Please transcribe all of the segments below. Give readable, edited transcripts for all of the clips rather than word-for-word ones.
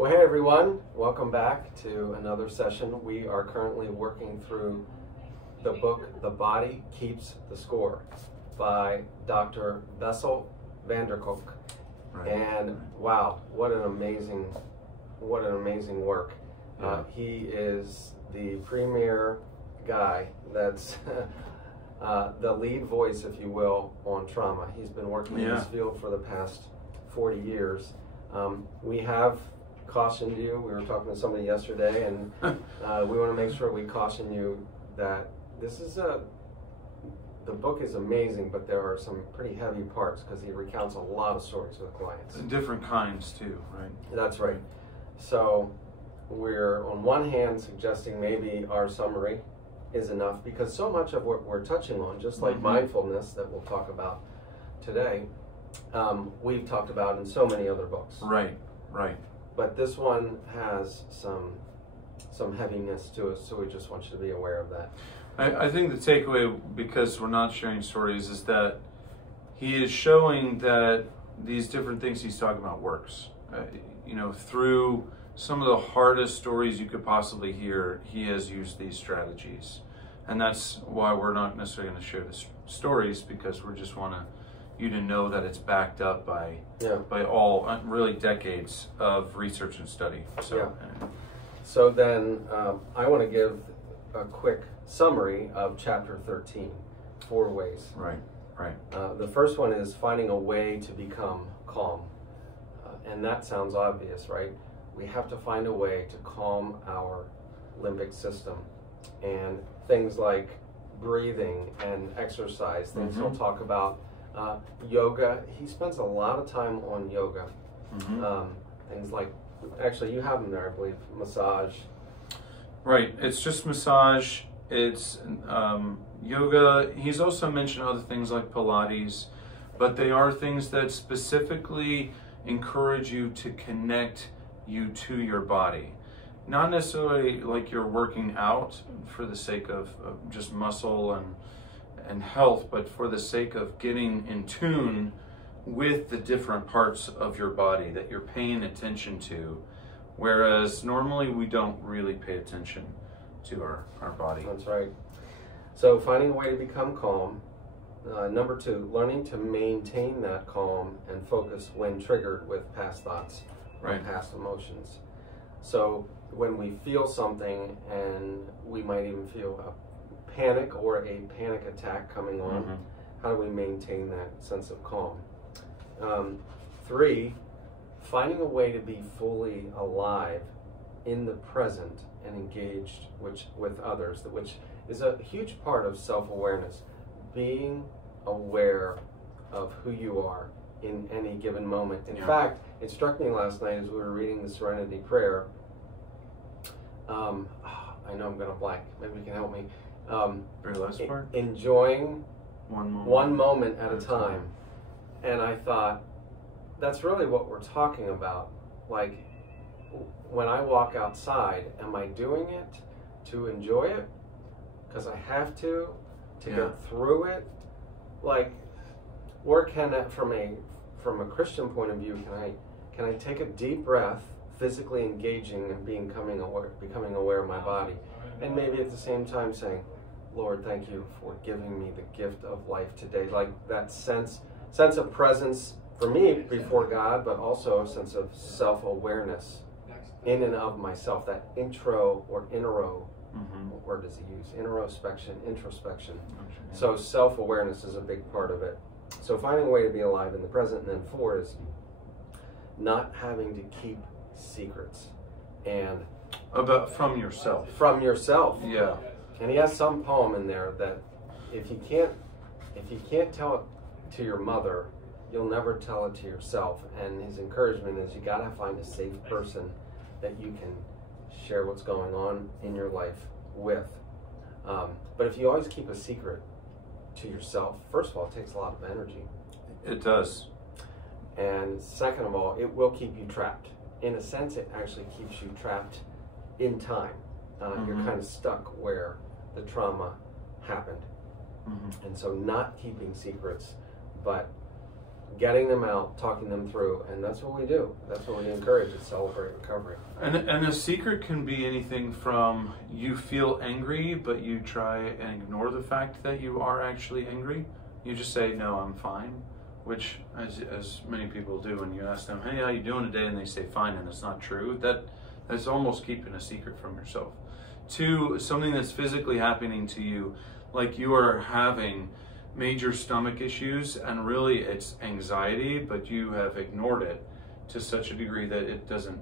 Well, hey everyone, welcome back to another session. We are currently working through the book, The Body Keeps the Score by Dr. Bessel van der Kolk. Right. And wow, what an amazing work. Yeah. He is the premier guy that's the lead voice, if you will, on trauma. He's been working in this field for the past 40 years. We have cautioned you. We were talking to somebody yesterday, and we want to make sure we caution you that this is the book is amazing, but there are some pretty heavy parts because he recounts a lot of stories with clients. Different kinds too, right? That's right. So we're on one hand suggesting maybe our summary is enough, because so much of what we're touching on, just like mindfulness that we'll talk about today, we've talked about in so many other books. Right, right. But this one has some heaviness to it, so we just want you to be aware of that. I think the takeaway, because we're not sharing stories, is that he is showing that these different things he's talking about works. Through some of the hardest stories you could possibly hear, he has used these strategies. And that's why we're not necessarily going to share the stories, because we just want you to know that it's backed up by all really decades of research and study. So then I want to give a quick summary of chapter 13, 4 ways. Right. The first one is finding a way to become calm. And that sounds obvious, right? We have to find a way to calm our limbic system. And things like breathing and exercise, things he'll talk about. Yoga, he spends a lot of time on yoga. Things like, actually you have them there, I believe, massage. Right, it's just massage, it's yoga. He's also mentioned other things like Pilates, but they are things that specifically encourage you to connect you to your body. Not necessarily like you're working out for the sake of just muscle and health, but for the sake of getting in tune with the different parts of your body that you're paying attention to, whereas normally we don't really pay attention to our body. That's right. So finding a way to become calm. Number 2, learning to maintain that calm and focus when triggered with past thoughts or past emotions. So when we feel something, and we might even feel a panic or a panic attack coming on, how do we maintain that sense of calm? 3, finding a way to be fully alive in the present and engaged with others, which is a huge part of self-awareness. Being aware of who you are in any given moment. In fact, it struck me last night as we were reading the Serenity Prayer. I know I'm going to blank. Maybe you can help me. Very last part? Enjoying one moment at a time. And I thought, that's really what we're talking about. Like, when I walk outside, am I doing it to enjoy it? Because I have to get through it? Like, or can that, from a Christian point of view, can I take a deep breath, physically engaging and becoming aware of my body, and maybe at the same time saying, Lord, thank you for giving me the gift of life today. Like that sense of presence for me before God, but also a sense of self-awareness in and of myself. That intro or intero, what word does he use? Introspection. So self-awareness is a big part of it. So finding a way to be alive in the present. And then 4 is not having to keep secrets. And from yourself. From yourself. Yeah. And he has some poem in there that if you can't tell it to your mother, you'll never tell it to yourself. And his encouragement is you gotta find a safe person that you can share what's going on in your life with. But if you always keep a secret to yourself, first of all, it takes a lot of energy. It does. And second of all, it will keep you trapped. In a sense, it actually keeps you trapped in time. You're kind of stuck where the trauma happened. And so not keeping secrets, but getting them out, talking them through, and that's what we do. That's what we encourage is celebrate recovery. And a secret can be anything from you feel angry, but you try and ignore the fact that you are actually angry. You just say, no, I'm fine, which as many people do when you ask them, hey, how you doing today? And they say fine, and it's not true. That's almost keeping a secret from yourself. To something that's physically happening to you, like you are having major stomach issues, and really it's anxiety, but you have ignored it to such a degree that it doesn't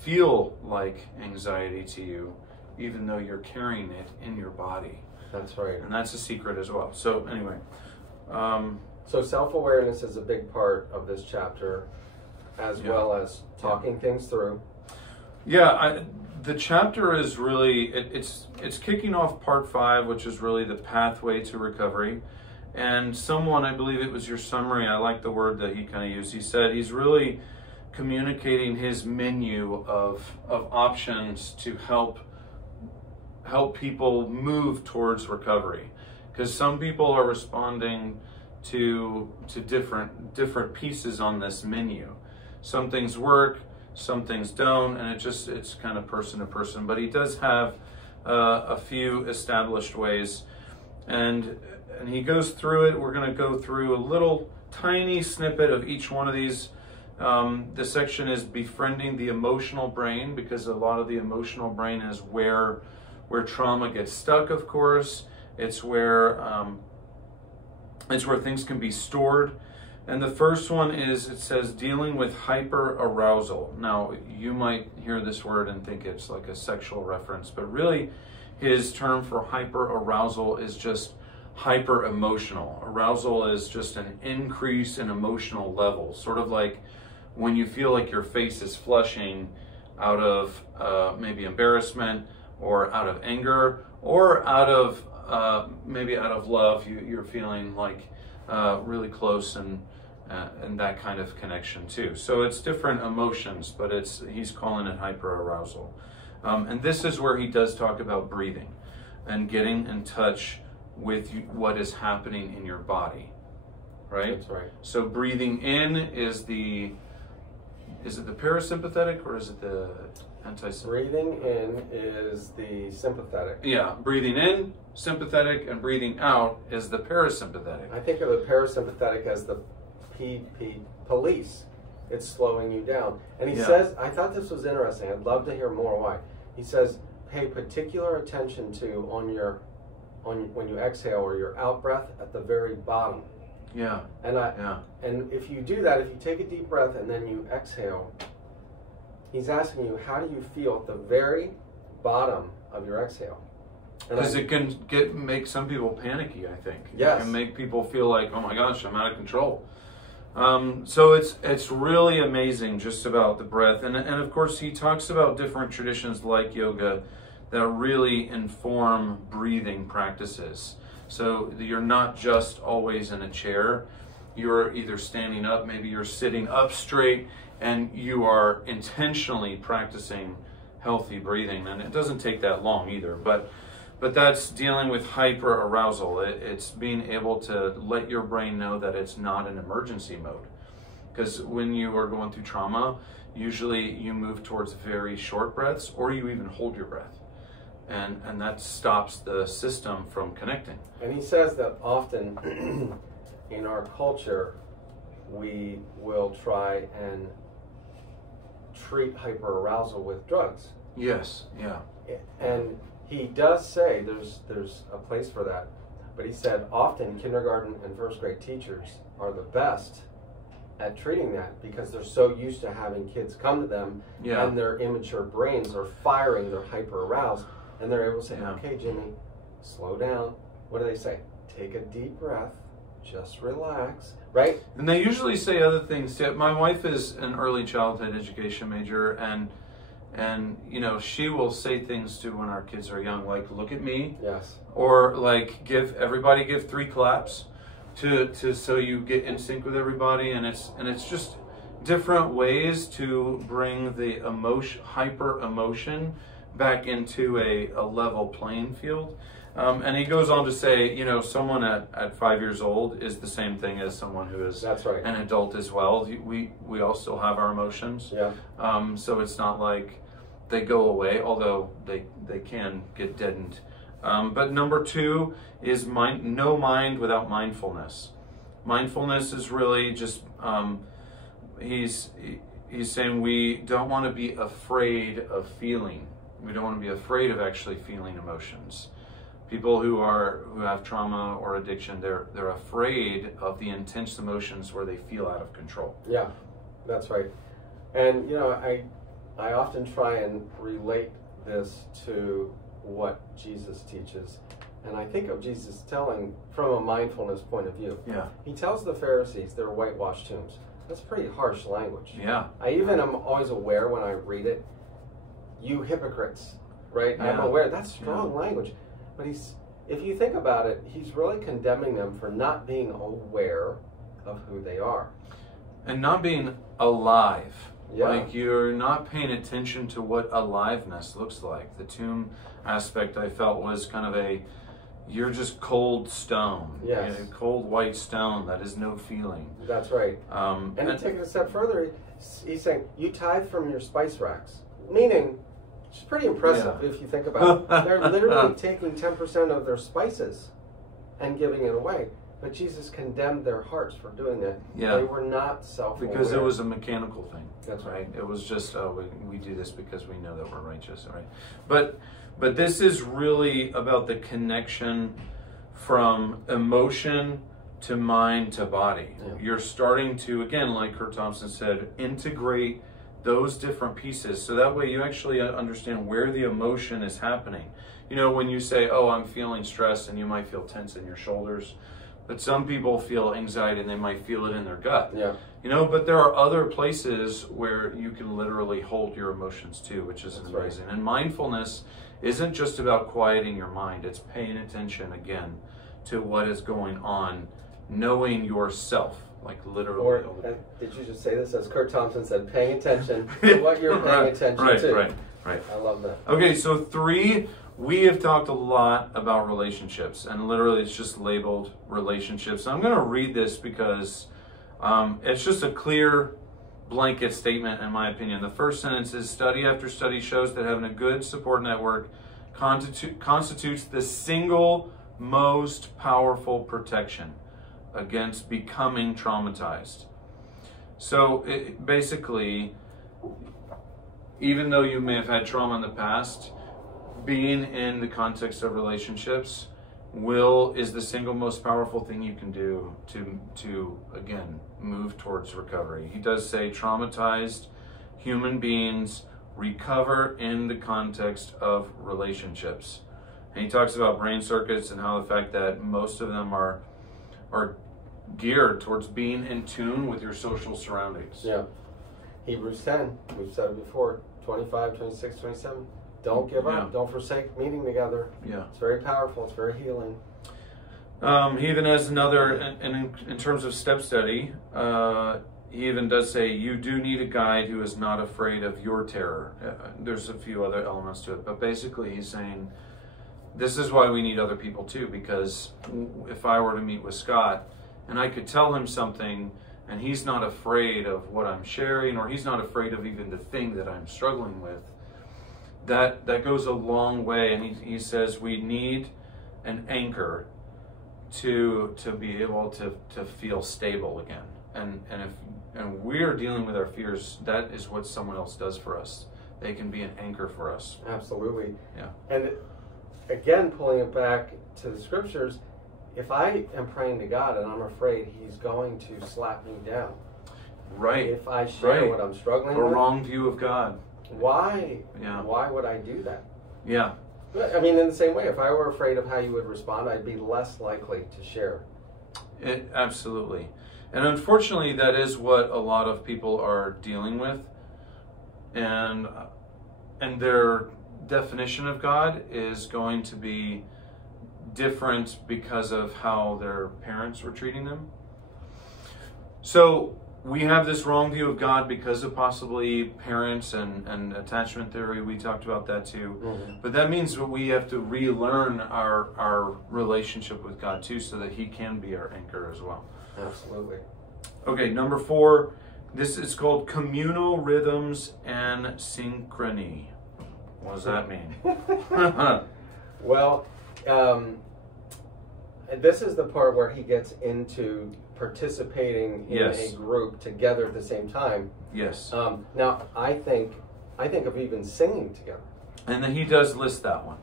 feel like anxiety to you, even though you're carrying it in your body. That's right. And that's a secret as well. So anyway. So self-awareness is a big part of this chapter, as well as talking things through. Yeah, the chapter is really, it's kicking off part 5, which is really the pathway to recovery. And someone, I believe it was your summary, I like the word that he kind of used. He said he's really communicating his menu of options to help people move towards recovery. Because some people are responding to different pieces on this menu. Some things work, some things don't, and it's kind of person to person. But he does have a few established ways, and he goes through it. We're going to go through a little tiny snippet of each one of these. The section is befriending the emotional brain, because a lot of the emotional brain is where trauma gets stuck, of course. It's where things can be stored. And the first one is, it says, dealing with hyper arousal. Now, you might hear this word and think it's like a sexual reference, but really his term for hyper arousal is just hyper emotional. Arousal is just an increase in emotional level, sort of like when you feel like your face is flushing out of maybe embarrassment, or out of anger, or out of maybe out of love. You're feeling like really close and that kind of connection too. So it's different emotions, but he's calling it hyper arousal. And this is where he does talk about breathing and getting in touch with what is happening in your body, right? That's right. So breathing in is it the parasympathetic, or is it the anti-sympathetic? Breathing in is the sympathetic. Yeah, breathing in, sympathetic, and breathing out is the parasympathetic. I think of the parasympathetic as the police. It's slowing you down. And he says, I thought this was interesting. I'd love to hear more why. He says, pay particular attention to when you exhale, or your out breath at the very bottom. Yeah. And if you do that, if you take a deep breath and then you exhale, he's asking you, how do you feel at the very bottom of your exhale? Because it can make some people panicky, I think. Yes. It can make people feel like, oh my gosh, I'm out of control. So it's really amazing just about the breath. And of course, he talks about different traditions like yoga that really inform breathing practices. So you're not just always in a chair. You're either standing up, maybe you're sitting up straight, and you are intentionally practicing healthy breathing. And it doesn't take that long either, but that's dealing with hyper arousal. It's being able to let your brain know that it's not in emergency mode. Because when you are going through trauma, usually you move towards very short breaths, or you even hold your breath. And that stops the system from connecting. And he says that often in our culture, we will try and treat hyperarousal with drugs. Yes, yeah. And he does say there's a place for that. But he said often kindergarten and first grade teachers are the best at treating that, because they're so used to having kids come to them, and their immature brains are firing, they're hyper aroused. And they're able to say, okay, Jimmy, slow down. What do they say? Take a deep breath, just relax, right? And they usually say other things. My wife is an early childhood education major, and you know, she will say things to when our kids are young, like, look at me. Yes. Or like, give 3 claps so you get in sync with everybody. And it's just different ways to bring the hyper emotion back into a level playing field. And he goes on to say, you know, someone at 5 years old is the same thing as someone who is That's right. an adult as well. We all still have our emotions. Yeah. So it's not like they go away, although they can get deadened. But number 2 is no mind without mindfulness. Mindfulness is really just, he's saying we don't want to be afraid of feeling. We don't want to be afraid of actually feeling emotions. People who have trauma or addiction, they're afraid of the intense emotions where they feel out of control. Yeah, that's right. And you know, I often try and relate this to what Jesus teaches. And I think of Jesus telling from a mindfulness point of view. Yeah. He tells the Pharisees they're whitewashed tombs. That's pretty harsh language. Yeah. I even am always aware when I read it, you hypocrites, right? Yeah. I'm aware that's strong language. But if you think about it, he's really condemning them for not being aware of who they are. And not being alive. Yeah. Like you're not paying attention to what aliveness looks like. The tomb aspect I felt was kind of you're just cold stone. Yes. You know, cold white stone that has no feeling. That's right. And to take it a step further, he's saying, you tithe from your spice racks. Meaning, it's pretty impressive if you think about it. They're literally taking 10% of their spices and giving it away. But Jesus condemned their hearts for doing that. Yeah. They were not self-aware. Because it was a mechanical thing. That's right. It was just, we do this because we know that we're righteous, right? But this is really about the connection from emotion to mind to body. Yeah. You're starting to, again, like Kurt Thompson said, integrate those different pieces. So that way you actually understand where the emotion is happening. You know, when you say, oh, I'm feeling stressed, and you might feel tense in your shoulders. But some people feel anxiety and they might feel it in their gut. Yeah. You know, but there are other places where you can literally hold your emotions too, which is amazing. Right. And mindfulness isn't just about quieting your mind. It's paying attention again to what is going on, knowing yourself, like literally. Or, did you just say this? As Kurt Thompson said, paying attention to what you're paying attention to. Right. I love that. Okay, so 3, we have talked a lot about relationships, and literally it's just labeled relationships. I'm going to read this because it's just a clear blanket statement in my opinion. The first sentence is, study after study shows that having a good support network constitutes the single most powerful protection against becoming traumatized. So basically, even though you may have had trauma in the past, being in the context of relationships is the single most powerful thing you can do to again move towards recovery. He does say traumatized human beings recover in the context of relationships. And he talks about brain circuits and how the fact that most of them are geared towards being in tune with your social surroundings. Yeah. Hebrews 10, we've said it before, 25, 26, 27. Don't give up. Don't forsake meeting together. Yeah. It's very powerful. It's very healing. He even has another, in terms of step study, he even does say, you do need a guide who is not afraid of your terror. There's a few other elements to it, but basically he's saying, this is why we need other people too, because if I were to meet with Scott and I could tell him something and he's not afraid of what I'm sharing, or he's not afraid of even the thing that I'm struggling with, that goes a long way. And he says we need an anchor to be able to feel stable again. And we're dealing with our fears, that is what someone else does for us. They can be an anchor for us. Absolutely. Yeah. And again, pulling it back to the scriptures, if I am praying to God and I'm afraid he's going to slap me down. Right. If I share what I'm struggling with. A wrong view of God. Why? Yeah. Why would I do that? Yeah. I mean, in the same way, if I were afraid of how you would respond, I'd be less likely to share. Absolutely. And unfortunately, that is what a lot of people are dealing with. And their definition of God is going to be different because of how their parents were treating them. So we have this wrong view of God because of possibly parents and attachment theory. We talked about that too. Mm-hmm. But that means that we have to relearn our relationship with God too, so that He can be our anchor as well. Absolutely. Okay, number 4. This is called communal rhythms and synchrony. What does that mean? Well, this is the part where he gets into participating in a group together at the same time. Yes. Now, I think of even singing together. And then he does list that one.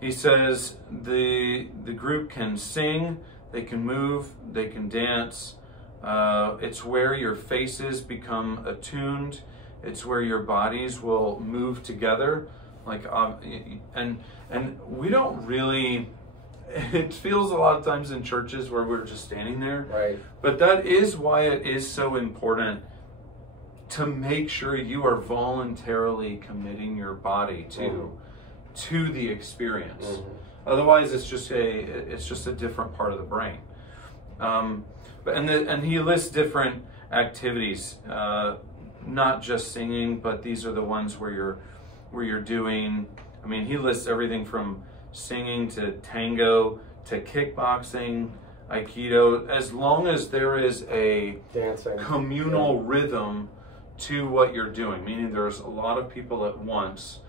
He says the group can sing, they can move, they can dance. It's where your faces become attuned. It's where your bodies will move together. And we don't really. It feels a lot of times in churches where we're just standing there. Right. But that is why it is so important to make sure you are voluntarily committing your body to the experience. Mm-hmm. Otherwise, it's just a different part of the brain. And he lists different activities, not just singing, but these are the ones where you're doing. I mean, he lists everything from singing to tango to kickboxing, aikido, as long as there is a dancing communal rhythm to what you're doing, meaning there's a lot of people at once.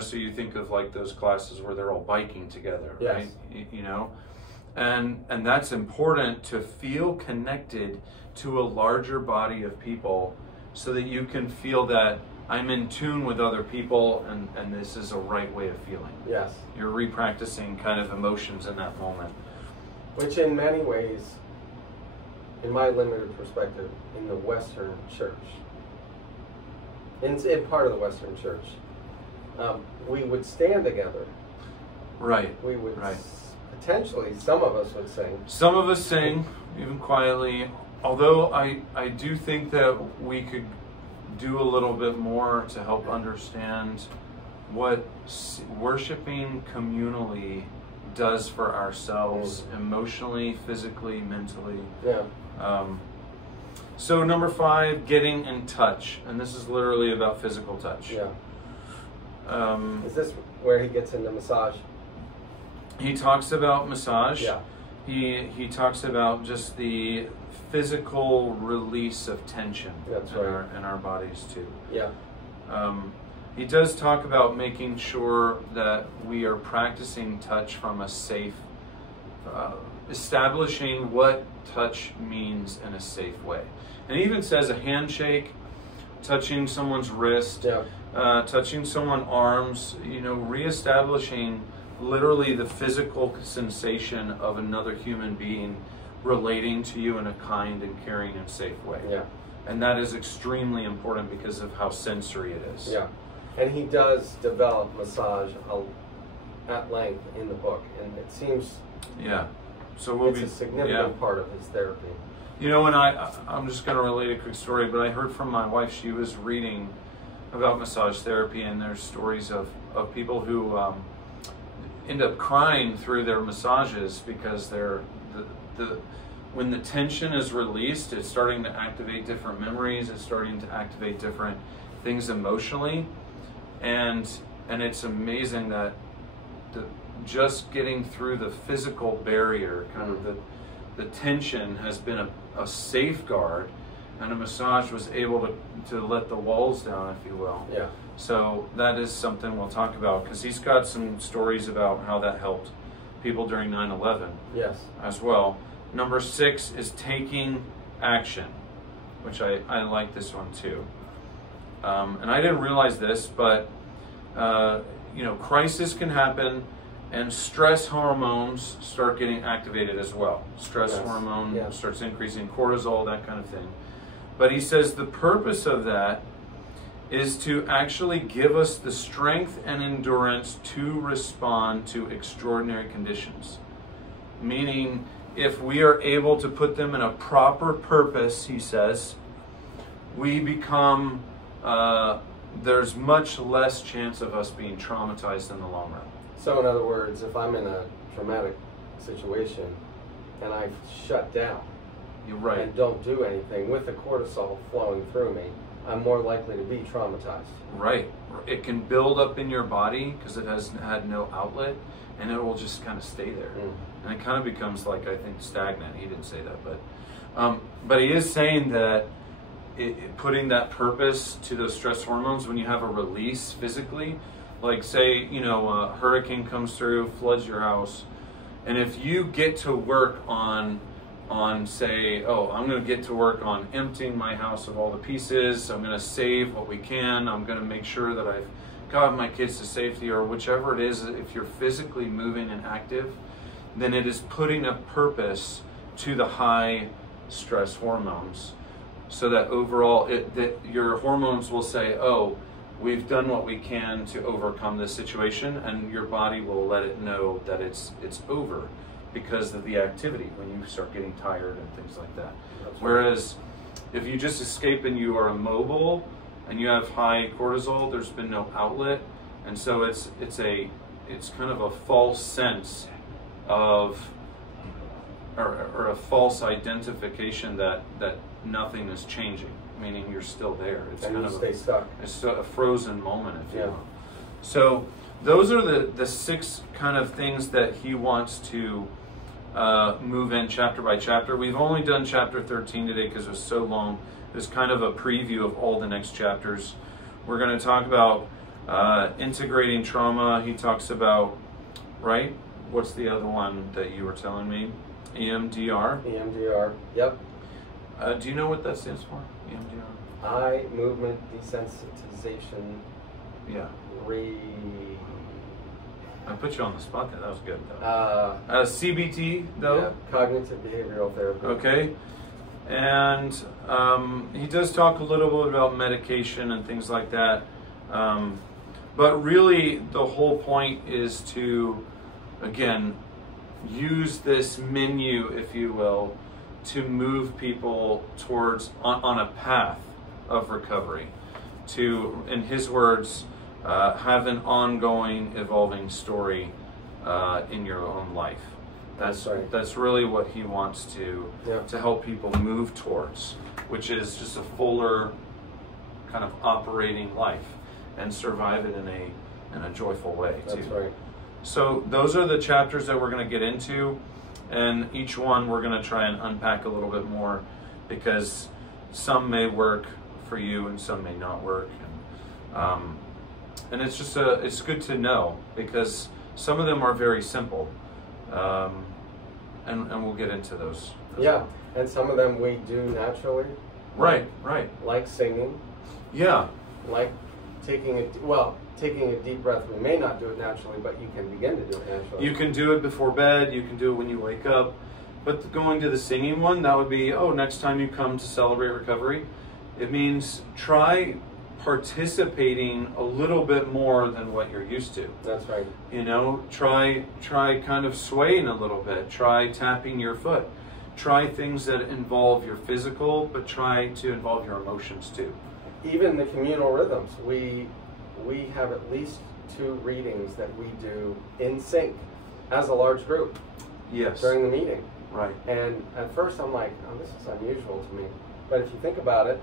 So you think of like those classes where they're all biking together, right? And that's important to feel connected to a larger body of people so that you can feel that I'm in tune with other people and this is a right way of feeling. Yes. You're repracticing kind of emotions in that moment. Which in many ways, in my limited perspective, in the Western church, in part of the Western church, we would stand together. Right. We would potentially, some of us would sing. Some of us sing, even quietly. Although I do think that we could do a little bit more to help understand what worshiping communally does for ourselves, emotionally, physically, mentally. Yeah. So number 5, getting in touch, and this is literally about physical touch. Yeah. Is this where he gets into massage? He talks about massage. Yeah. He talks about just the physical release of tension in our bodies too. Yeah. He does talk about making sure that we are practicing touch from a safe, establishing what touch means in a safe way. And he even says a handshake, touching someone's wrist, touching someone's arms, reestablishing literally the physical sensation of another human being relating to you in a kind and caring and safe way. Yeah. And that is extremely important because of how sensory it is. Yeah. And he does develop massage at length in the book, and it seems so it's a significant part of his therapy. And I'm just going to relate a quick story, but I heard from my wife, she was reading about massage therapy, and there's stories of people who end up crying through their massages because when the tension is released, it's starting to activate different memories, it's starting to activate different things emotionally, and it's amazing that just getting through the physical barrier, kind of the tension has been a safeguard, and a massage was able to let the walls down, if you will. Yeah. So that is something we'll talk about, because he's got some stories about how that helped people during 9/11. Yes. As well. Number 6 is taking action, which I like this one too. And I didn't realize this, but crisis can happen, and stress hormones start getting activated as well. Stress hormone starts increasing, cortisol, that kind of thing. But he says the purpose of that is to actually give us the strength and endurance to respond to extraordinary conditions. Meaning, if we are able to put them in a proper purpose, he says, we become, there's much less chance of us being traumatized in the long run. So in other words, if I'm in a traumatic situation and I shut down, You're right. and don't do anything with the cortisol flowing through me, I'm more likely to be traumatized. Right. It can build up in your body because it has had no outlet, and it will just kind of stay there. And it kind of becomes like, I think, stagnant. He didn't say that, but he is saying that putting that purpose to those stress hormones when you have a release physically, like say, a hurricane comes through, floods your house, and if you get to work on say, I'm going to get to work on emptying my house of all the pieces, I'm going to save what we can, I'm going to make sure that I've got my kids to safety, or whichever it is, if you're physically moving and active, then it is putting a purpose to the high stress hormones, so that overall that your hormones will say, we've done what we can to overcome this situation, and your body will let it know that it's over because of the activity when you start getting tired and things like that. Whereas if you just escape and you are immobile and you have high cortisol, there's been no outlet, and so it's kind of a false sense of or a false identification that nothing is changing, meaning you're still there. It's and kind you of stay stuck. It's a frozen moment, if you will. So those are the 6 kind of things that he wants to move in chapter by chapter. We've only done chapter 13 today because it was so long. It's kind of a preview of all the next chapters. We're going to talk about integrating trauma. He talks about, right? What's the other one that you were telling me? EMDR. EMDR. Yep. Do you know what that stands for? EMDR. Eye movement desensitization. Yeah. I put you on the spot there. That was good, though. CBT, though. Yeah, cognitive behavioral therapy. Okay. And he does talk a little bit about medication and things like that. But really, the whole point is to, again, use this menu, if you will, to move people towards on a path of recovery, to, in his words, have an ongoing, evolving story in your own life. That's really what he wants to help people move towards, which is just a fuller kind of operating life and survive it in a joyful way too. That's right. So those are the chapters that we're going to get into, and each one we're going to try and unpack a little bit more, because some may work for you and some may not work, and it's just it's good to know, because some of them are very simple, and we'll get into those. Yeah, and some of them we do naturally. Right. Like singing. Yeah. Like taking a deep breath. We may not do it naturally, but you can begin to do it naturally. You can do it before bed, you can do it when you wake up. But going to the singing one, that would be, next time you come to Celebrate Recovery, it means try participating a little bit more than what you're used to. That's right. Try kind of swaying a little bit. Try tapping your foot. Try things that involve your physical, but try to involve your emotions too. Even the communal rhythms. We have at least 2 readings that we do in sync as a large group. Yes. During the meeting. Right. And at first I'm like, this is unusual to me. But if you think about it.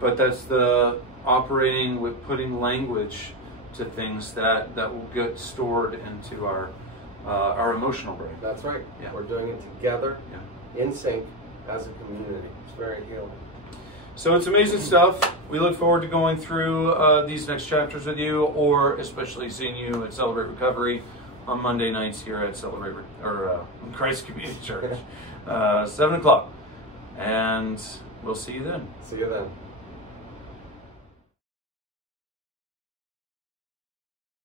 But that's the operating with putting language to things that will get stored into our emotional brain. That's right. Yeah. We're doing it together, in sync, as a community. It's very healing. So it's amazing stuff. We look forward to going through these next chapters with you, or especially seeing you at Celebrate Recovery on Monday nights here at Christ Community Church, 7 o'clock. And we'll see you then. See you then.